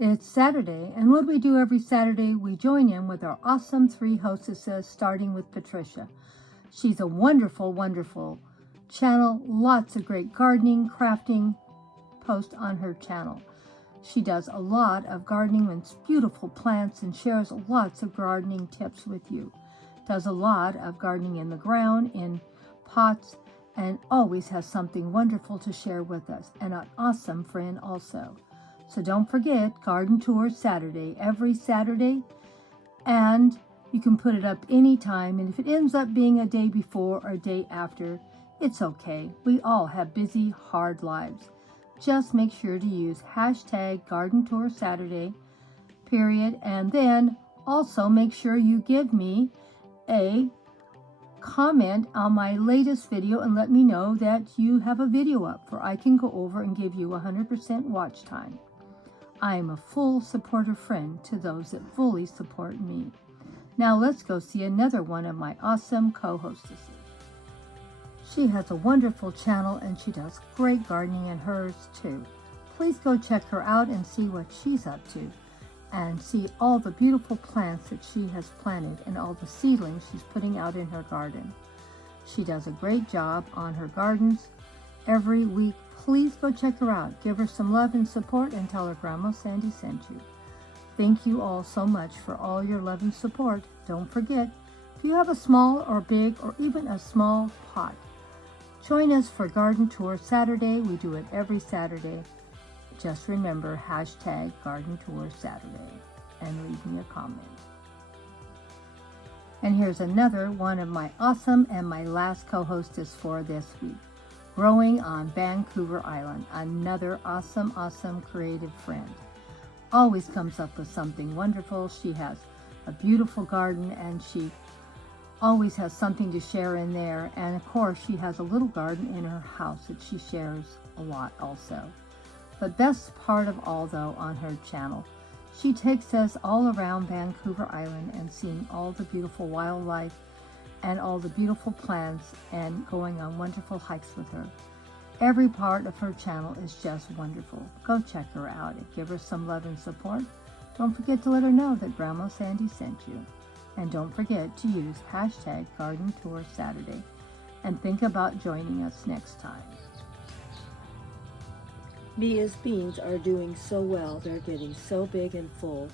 It's Saturday, and what we do every Saturday, we join in with our awesome 3 hostesses, starting with Patricia. She's a wonderful, wonderful channel, lots of great gardening, crafting posts on her channel. She does a lot of gardening with beautiful plants and shares lots of gardening tips with you. Does a lot of gardening in the ground, in pots, and always has something wonderful to share with us, and an awesome friend also. So don't forget, Garden Tour Saturday, every Saturday, and you can put it up anytime, and if it ends up being a day before or a day after, it's okay. We all have busy, hard lives. Just make sure to use hashtag Garden Tour Saturday, period, and then also make sure you give me a comment on my latest video and let me know that you have a video up, for I can go over and give you 100% watch time. I am a full supporter friend to those that fully support me. Now let's go see another one of my awesome co-hostesses. She has a wonderful channel and she does great gardening in hers too. Please go check her out and see what she's up to, and see all the beautiful plants that she has planted and all the seedlings she's putting out in her garden. She does a great job on her gardens every week. Please go check her out. Give her some love and support and tell her Grandma Sandy sent you. Thank you all so much for all your love and support. Don't forget, if you have a small or big or even a small pot, join us for Garden Tour Saturday. We do it every Saturday. Just remember hashtag Garden Tour Saturday and leave me a comment. And here's another one of my awesome and my last co-hostess for this week. Growing on Vancouver Island, another awesome creative friend. Always comes up with something wonderful. She has a beautiful garden and she always has something to share in there. And of course, she has a little garden in her house that she shares a lot also. But best part of all though, on her channel, she takes us all around Vancouver Island and seeing all the beautiful wildlife and all the beautiful plants and going on wonderful hikes with her. Every part of her channel is just wonderful. Go check her out and give her some love and support. Don't forget to let her know that Grandma Sandy sent you. And don't forget to use hashtag Garden Tour Saturday. And think about joining us next time. Mia's beans are doing so well. They're getting so big and full.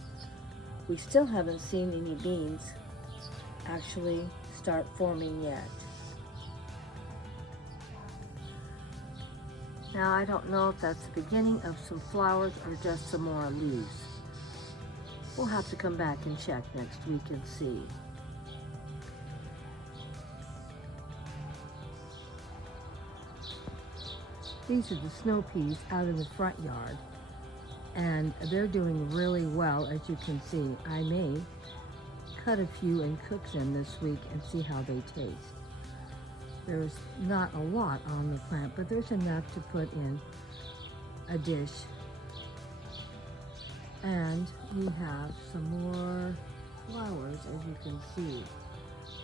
We still haven't seen any beans actually start forming yet. Now I don't know if that's the beginning of some flowers or just some more leaves. We'll have to come back and check next week and see. These are the snow peas out in the front yard, and they're doing really well, as you can see. I may cut a few and cook them this week and see how they taste. There's not a lot on the plant, but there's enough to put in a dish. And we have some more flowers, as you can see.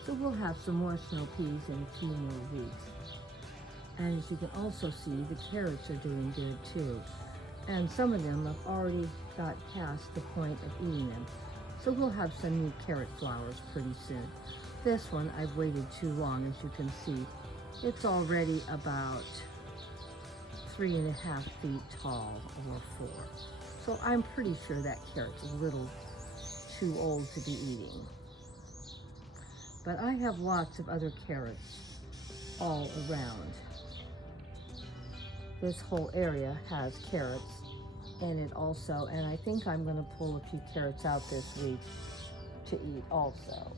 So we'll have some more snow peas in a few more weeks. And as you can also see, the carrots are doing good too. And some of them have already got past the point of eating them. So we'll have some new carrot flowers pretty soon. This one I've waited too long, as you can see. It's already about 3.5 feet tall or 4. So I'm pretty sure that carrot's a little too old to be eating. But I have lots of other carrots all around. This whole area has carrots in it also, and I think I'm going to pull a few carrots out this week to eat also.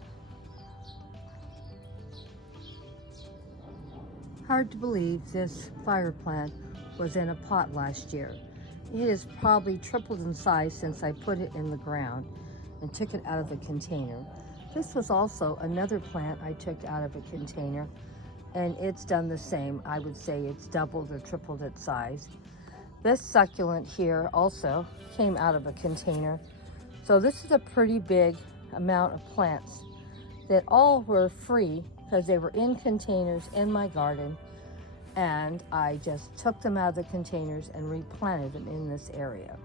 Hard to believe this fire plant was in a pot last year. It has probably tripled in size since I put it in the ground and took it out of the container. This was also another plant I took out of a container, and it's done the same. I would say it's doubled or tripled its size. This succulent here also came out of a container. So this is a pretty big amount of plants that all were free because they were in containers in my garden, and I just took them out of the containers and replanted them in this area.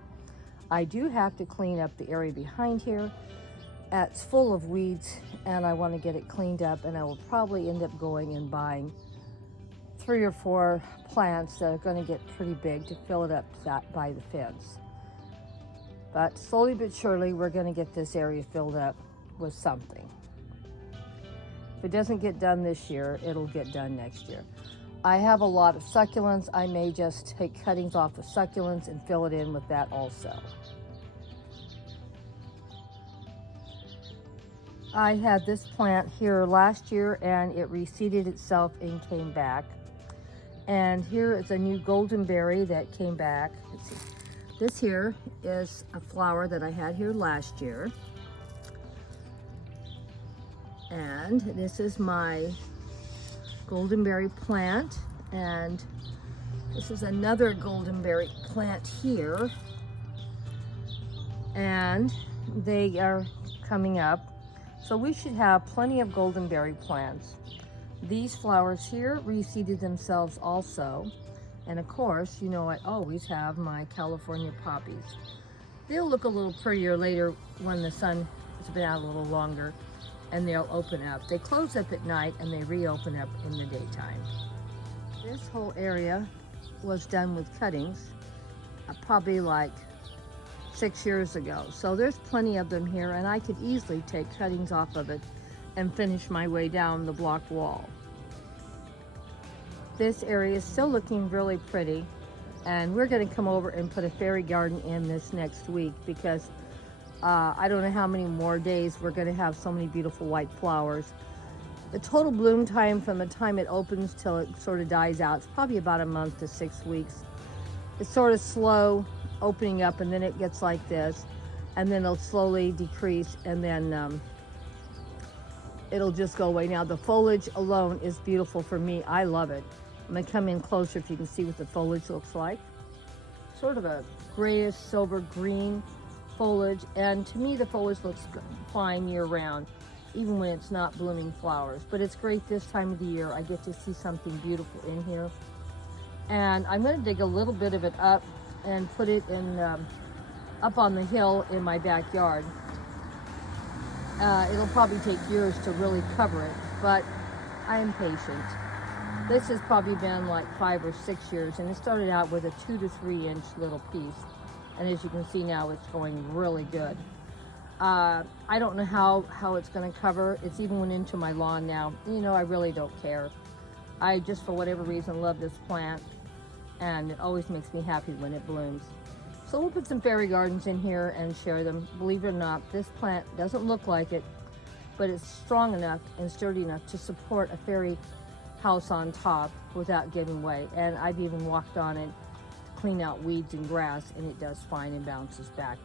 I do have to clean up the area behind here. It's full of weeds and I want to get it cleaned up, and I will probably end up going and buying 3 or 4 plants that are going to get pretty big to fill it up by the fence. But slowly but surely, we're going to get this area filled up with something. If it doesn't get done this year, it'll get done next year. I have a lot of succulents. I may just take cuttings off of succulents and fill it in with that also. I had this plant here last year and it reseeded itself and came back. And here is a new golden berry that came back. Let's see. This here is a flower that I had here last year. And this is my goldenberry plant, and this is another goldenberry plant here, and they are coming up, so we should have plenty of goldenberry plants. These flowers here reseeded themselves also, and of course, you know, I always have my California poppies. They'll look a little prettier later when the sun has been out a little longer, and they'll open up. They close up at night and they reopen up in the daytime. This whole area was done with cuttings probably like 6 years ago. So there's plenty of them here, and I could easily take cuttings off of it and finish my way down the block wall. This area is still looking really pretty, and we're going to come over and put a fairy garden in this next week because I don't know how many more days we're going to have so many beautiful white flowers. The total bloom time from the time it opens till it sort of dies out is probably about a month to 6 weeks. It's sort of slow opening up, and then it gets like this, and then it'll slowly decrease, and then it'll just go away. Now the foliage alone is beautiful for me. I love it. I'm going to come in closer if you can see what the foliage looks like. Sort of a grayish silver green foliage, and to me the foliage looks fine year round, even when it's not blooming flowers. But it's great this time of the year. I get to see something beautiful in here, and I'm going to dig a little bit of it up and put it in up on the hill in my backyard. It'll probably take years to really cover it, but I am patient. This has probably been like 5 or 6 years, and it started out with a 2 to 3 inch little piece. And as you can see now, it's going really good. I don't know how it's going to cover. It's even went into my lawn now. You know, I really don't care. I just, for whatever reason, love this plant, and it always makes me happy when it blooms. So we'll put some fairy gardens in here and share them. Believe it or not, this plant doesn't look like it, but it's strong enough and sturdy enough to support a fairy house on top without giving way. And I've even walked on it, clean out weeds and grass, and it does fine and bounces back.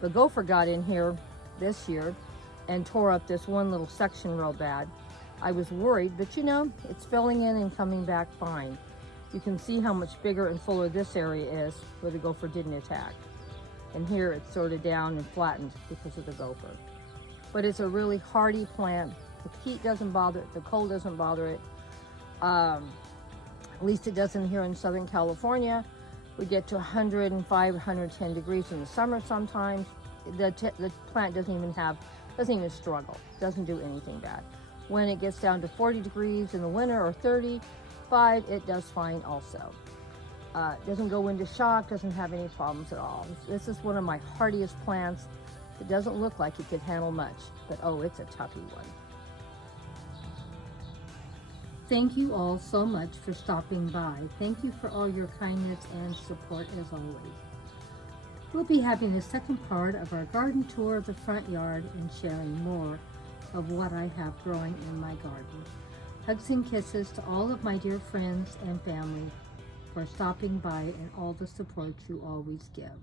The gopher got in here this year and tore up this one little section real bad. I was worried, but you know, it's filling in and coming back fine. You can see how much bigger and fuller this area is where the gopher didn't attack. And here it's sort of down and flattened because of the gopher. But it's a really hardy plant. The heat doesn't bother it, the cold doesn't bother it. At least it doesn't here in Southern California. We get to 105, 110 degrees in the summer sometimes. The plant doesn't even struggle, doesn't do anything bad. When it gets down to 40 degrees in the winter or 35, it does fine also. It doesn't go into shock, doesn't have any problems at all. This is one of my hardiest plants. It doesn't look like it could handle much, but oh, it's a toughie one. Thank you all so much for stopping by. Thank you for all your kindness and support as always. We'll be having a second part of our garden tour of the front yard and sharing more of what I have growing in my garden. Hugs and kisses to all of my dear friends and family for stopping by and all the support you always give.